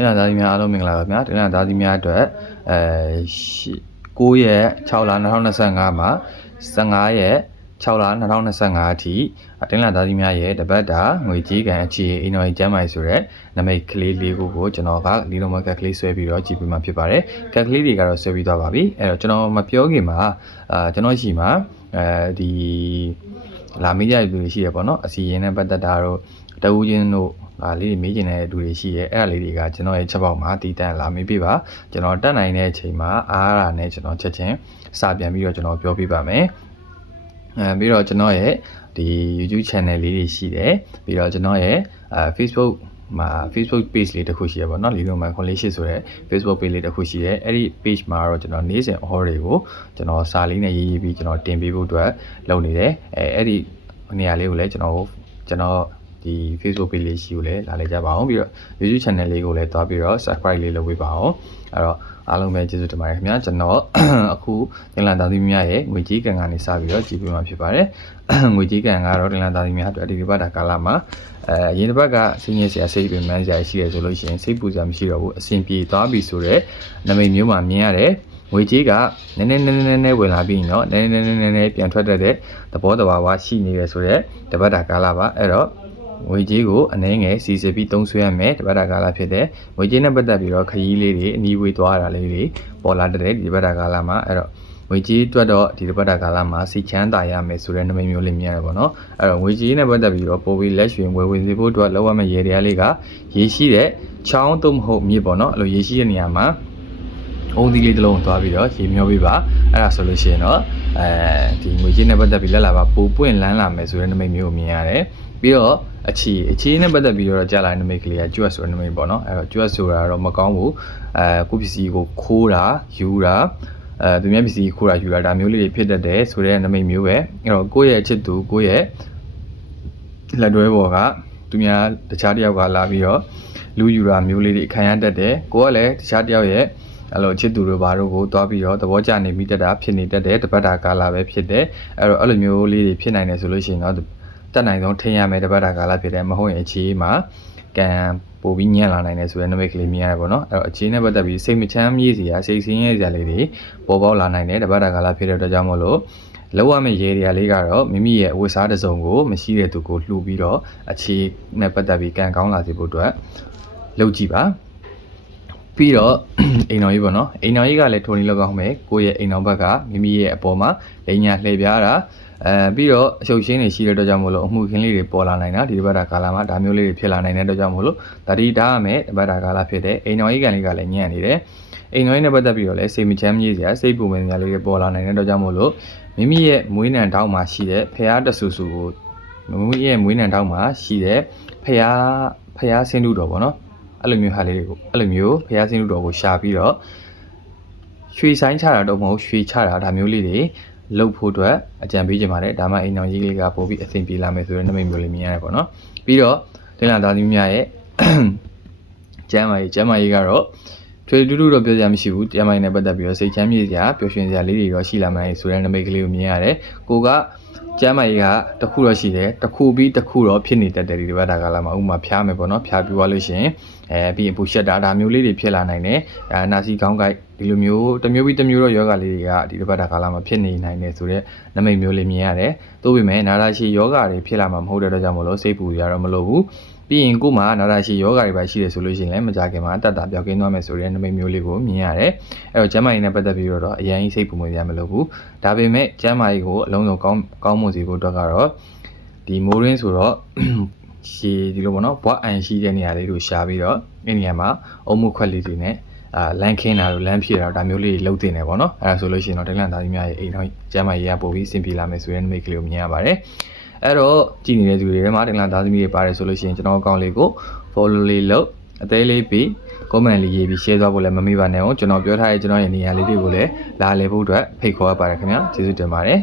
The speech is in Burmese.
တင်လာသားသမီးများအားလုံးမင်္ဂလာပါခင်ဗျာတင်လာသားသမီးများအတွက်အဲ9ရက်6လ2025မှာ15ရက်6လ2025အထိတင်လာသားသမီးများရဲ့တပတ်တာငွေကြေးကန်အခြေအိမ်တော်ကျမ်းမာရေးဆိုတဲ့နမိတ်ကလေးလေးကိုကိုကျွန်တော်ကလီလိုမကက်ကလေးဆွဲပြီးတော့ကြည့်ပြီးမှဖြစ်ပါတယ်ကက်ကလေးတွေကတော့ဆွဲပြီးသွားပါပြီအဲ့တော့ကျွန်တော်မပြောခင်မှာအာကျွန်တော်ရှိမှာအဲဒီ လာမေးကြတဲ့လူတွေရှိရပေါ့နော်အစီရင်နဲ့ပတ်သက်တာတော့တဝူးချင်းတို့ဒါလေးတွေမေးကျင်တဲ့လူတွေရှိရဲအဲ့ဒါလေးတွေကကျွန်တော်ရဲ့ချက်ပေါက်မှာတည်တံ့လာမေးပြပါကျွန်တော်တက်နိုင်တဲ့အချိန်မှာအားရနဲ့ကျွန်တော်ချက်ချင်းစာပြန်ပြီးတော့ကျွန်တော်ပြောပြပါမယ်အဲပြီးတော့ကျွန်တော်ရဲ့ဒီ YouTube channel လေးတွေရှိတယ်ပြီးတော့ကျွန်တော်ရဲ့အဲ Facebook မှာ Facebook page လေးတစ်ခုရှိရပါတော့လီလိုမိုင်ခွန်လေးရှိဆိုတဲ့ Facebook page လေးတစ်ခုရှိတယ်အဲ့ဒီ page မှာတော့ကျွန်တော်နေ့စဉ် order တွေကိုကျွန်တော်စာလေးနဲ့ရေးရေးပြီးကျွန်တော်တင်ပေးဖို့အတွက်လုပ်နေတယ်အဲအဲ့ဒီနေရာလေးကိုလည်းကျွန်တော်ကျွန်တော် ဒီ Facebook page လေးရှိကိုလည်းလာလိုက်ကြပါအောင်ပြီးတော့ YouTube channel လေးကိုလည်းတွားပြီးတော့ subscribe လေးလုပ်ပေးပါအောင်အဲ့တော့အားလုံးပဲကျေးဇူးတင်ပါတယ်ခင်ဗျာကျွန်တော်အခုတင်လာသားသမီးများရဲ့ငွေကြေးကံကနေစပြီးတော့ကြည့်ပြမှာဖြစ်ပါတယ်ငွေကြေးကံကတော့တင်လာသားသမီးများအတွက်ဒီဒီပတ်တာကာလမှာအဲအရင်တစ်ပတ်ကစင်းရဲဆရာစိတ်ပင်မန်းဆရာရှိတယ်ဆိုလို့ရှိရင်စိတ်ပူစရာမရှိတော့ဘူးအဆင်ပြေသွားပြီဆိုတော့နမိတ်မျိုးမှာမြင်ရတယ်ငွေကြေးကနည်းနည်းနည်းနည်းနည်းနည်းဝင်လာပြီးတော့နည်းနည်းနည်းနည်းနည်းပြန်ထွက်တတ်တဲ့သဘောတဘာဝရှိနေတယ်ဆိုတော့တပတ်တာကာလပါအဲ့တော့ ငွေကြေးကိုအနှဲငယ်စီစစ်ပြီးသုံးဆွဲရမယ်တပတ်တာကာလဖြစ်တဲ့ငွေကြေးနဲ့ပတ်သက်ပြီးတော့ခရီးလေးတွေအနီးဝေးသွားတာလေးတွေပေါ်လာတဲ့ဒီတပတ်တာကာလမှာအဲ့တော့ငွေကြေးအတွက်တော့ဒီတပတ်တာကာလမှာစီချမ်းသာရမယ်ဆိုတဲ့နမိတ်မျိုးလေးမြင်ရတယ်ပေါ့နော်အဲ့တော့ငွေကြေးနဲ့ပတ်သက်ပြီးတော့ပိုပြီးလက်ရွှေငွေဝင်စေဖို့အတွက်လောက်ရမယ့်ရေတရားလေးကရေရှိတဲ့ချောင်းသို့မဟုတ်မြစ်ပေါ့နော်အဲ့လိုရေရှိတဲ့နေရာမှာအုံးသီးလေးတစ်လုံးသွားပြီးတော့ရေမျောပေးပါအဲ့ဒါဆိုလို့ရှိရင်တော့အဲဒီငွေကြေးနဲ့ပတ်သက်ပြီးလက်လာပါပိုပွင့်လန်းလာမယ်ဆိုတဲ့နမိတ်မျိုးကိုမြင်ရတယ်ပြီးတော့ အခြေအခြေနဲ့ပတ်သက်ပြီးတော့ကြာလာတဲ့နမိတ်ကလေးကကျွတ်ဆိုတဲ့နမိတ်ပေါ့နော်အဲ့တော့ကျွတ်ဆိုတာတော့မကောင်းဘူးအဲကိုပစ္စည်းကိုခိုးတာယူတာအဲသူများပစ္စည်းခိုးတာယူတာဒါမျိုးလေးတွေဖြစ်တတ်တယ်ဆိုတဲ့နမိတ်မျိုးပဲအဲ့တော့ကိုယ့်ရဲ့အချစ်သူကိုယ့်ရဲ့လက်တွဲပေါ်ကသူများတခြားတစ်ယောက်ကလာပြီးတော့လူယူတာမျိုးလေးတွေခံရတတ်တယ်ကိုကလည်းတခြားတစ်ယောက်ရဲ့အဲ့လိုချစ်သူတို့ဘာတို့ကိုတွားပြီးတော့သဘောကျနေမိတတ်တာဖြစ်နေတတ်တယ်တပတ်တာကာလပဲဖြစ်တယ်အဲ့တော့အဲ့လိုမျိုးလေးတွေဖြစ်နိုင်တယ်ဆိုလို့ရှိရင်တော့ တက်နိုင်ဆုံးထင်ရမယ်တပတ်တာကာလဖြစ်တယ်မဟုတ်ရင်အခြေမှာကံပို့ပြီးညံ့လာနိုင်တယ်ဆိုတဲ့နမိတ်ကလေးမြင်ရတယ်ပေါ့နော်အဲ့တော့အခြေနဲ့ပတ်သက်ပြီးစိတ်မချမ်းမြေ့စရာစိတ်ဆင်းရဲစရာလေးတွေပေါ်ပေါက်လာနိုင်တယ်တပတ်တာကာလဖြစ်တဲ့အတွက်ကြောင့်မို့လို့လောက်ရမယ့်ရေတွေကလေးကတော့မိမိရဲ့အဝတ်စားတစ်စုံကိုမရှိတဲ့သူကိုလှူပြီးတော့အခြေနဲ့ပတ်သက်ပြီးကံကောင်းလာစေဖို့အတွက်လုပ်ကြည့်ပါ ပြီးတော့အိမ်တော်ကြီးပေါ့နော်အိမ်တော်ကြီးကလည်းထိုနည်းလောက်ကောင်းမယ်ကိုယ့်ရဲ့အိမ်တော်ဘက်ကမိမိရဲ့အပေါ်မှာလိညာလှည့်ပြားတာအဲပြီးတော့အရှုပ်ရှင်းတွေရှိတဲ့အတွက်ကြောင့်မို့လို့အမှုခင်းလေးတွေပေါ်လာနိုင်တာဒီတစ်ပတ်တာကာလမှာဒါမျိုးလေးတွေဖြစ်လာနိုင်တဲ့အတွက်ကြောင့်မို့လို့တတိထားရမယ်တစ်ပတ်တာကာလဖြစ်တဲ့အိမ်တော်ကြီးကန်လေးကလည်းညံ့နေတယ်အိမ်တော်ကြီးနဲ့ပတ်သက်ပြီးတော့လည်းစိတ်မချမ်းမြေ့စရာစိတ်ပူပန်စရာလေးတွေပေါ်လာနိုင်တဲ့အတွက်ကြောင့်မို့လို့မိမိရဲ့မွေးနံတောင်းမှာရှိတဲ့ဖျားတဆူဆူကိုမိမိရဲ့မွေးနံတောင်းမှာရှိတဲ့ဖျားဖျားဆင်းတူတော်ပေါ့နော် အဲ့လိုမျိုးဟာလေးတွေကိုအဲ့လိုမျိုးဖျားဆင်းတူတော်ကိုရှာပြီးတော့ရွှေဆိုင်ချတာတော့မဟုတ်ရွှေချတာဒါမျိုးလေးတွေလှုပ်ဖို့အတွက်အကြံပေးချင်ပါတယ်ဒါမှအိမ်အောင်ကြီးလေးကပို့ပြီးအဆင်ပြေလာမယ်ဆိုတဲ့နမိတ်မျိုးလေးမြင်ရတယ်ပေါ့နော်ပြီးတော့တင်လာသားသမီးများရဲ့ကျမ်းမာရေးကျမ်းမာရေးကတော့ထွေတူတူတော့ပြောစရာမရှိဘူးကျမ်းမာရေးနဲ့ပတ်သက်ပြီးတော့စိတ်ချမ်းမြေ့စရာပျော်ရွှင်စရာလေးတွေတော့ရှိလာမယ်ဆိုတဲ့နမိတ်ကလေးကိုမြင်ရတယ်ကိုက ကျမ်းမာရေးကတခုတော့ရှိတယ်တခုပြီးတခုတော့ဖြစ်နေတတ်တယ်ဒီတစ်ပတ်တာကလာမှာဥမာဖျားမယ်ပေါ့နော်ဖျားပြီးသွားလို့ရှိရင်အဲပြီးရင်ပူရှက်တာဒါမျိုးလေးတွေဖြစ်လာနိုင်တယ်အဲနာစီကောင်းကိုက်ဒီလိုမျိုးတစ်မျိုးပြီးတစ်မျိုးတော့ယောဂလေးတွေကဒီတစ်ပတ်တာကလာမှာဖြစ်နေနိုင်တယ်ဆိုတော့နမိတ်မျိုးလေးမြင်ရတယ်သို့ပေမဲ့နာရာရှိယောဂတွေဖြစ်လာမှာမဟုတ်တဲ့အတွက်ကြောင့်မလို့စိတ်ပူရတော့မလို့ဘူး ပြီးရင်ကို့မှာနာရာရှိယောဂတွေပါရှိတယ်ဆိုလို့ရှိရင်လည်းမကြခင်မှာတတ်တာပြောက်ကင်းသွားမယ်ဆိုတဲ့နမိတ်မျိုးလေးကိုမြင်ရတယ်အဲ့တော့ကျမ်းမာရေးနဲ့ပတ်သက်ပြီးတော့အရင်စိတ်ပူမွေရမလို့ဘူးဒါပေမဲ့ကျမ်းမာရေးကိုအလုံးစုံကောင်းကောင်းမွန်စေဖို့အတွက်ကတော့ဒီမိုးရင်းဆိုတော့ရှည်ဒီလိုပေါ့နော်ဘွားအန်ရှိတဲ့နေရာလေးတို့ရှာပြီးတော့အဲ့နေရာမှာအုံမှုခွက်လေးတွေနဲ့အာလမ်းခင်းတာတို့လမ်းဖြည့်တာတို့ဒါမျိုးလေးတွေလုပ်တင်တယ်ပေါ့နော်အဲ့ဒါဆိုလို့ရှိရင်တော့တလန်သားကြီးများရဲ့အိမ်တော်ကျမ်းမာရေးရပို့ပြီးစင်ပြေလာမယ်ဆိုတဲ့နမိတ်ကလေးကိုမြင်ရပါတယ် အဲ့တော့ကြည်နေတဲ့သူတွေထဲမှာတလန်သားသမီးတွေပါတယ်ဆိုလို့ရှိရင်ကျွန်တော်အကောင့်လေးကို follow လေးလုပ်အသေးလေးပြီး comment လေးရေးပြီး share သွားဖို့လည်းမမေ့ပါနဲ့အောင်ကျွန်တော်ပြောထားတဲ့ကျွန်တော်ရဲ့နေရာလေးတွေကိုလည်းလာလည်ဖို့အတွက်ဖိတ်ခေါ်ရပါတယ်ခင်ဗျာကျေးဇူးတင်ပါတယ်